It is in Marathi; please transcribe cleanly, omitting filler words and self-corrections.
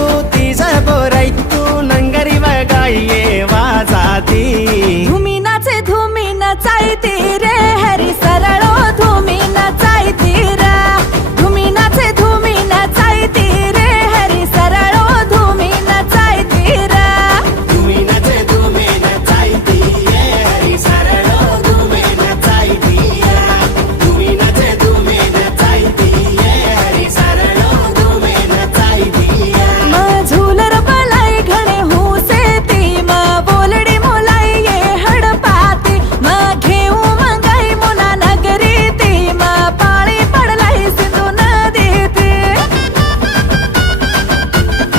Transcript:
तू तीज बोराई तू नंगरी बगाई ये वाजाती धुमी नाचे धुमी नाचायती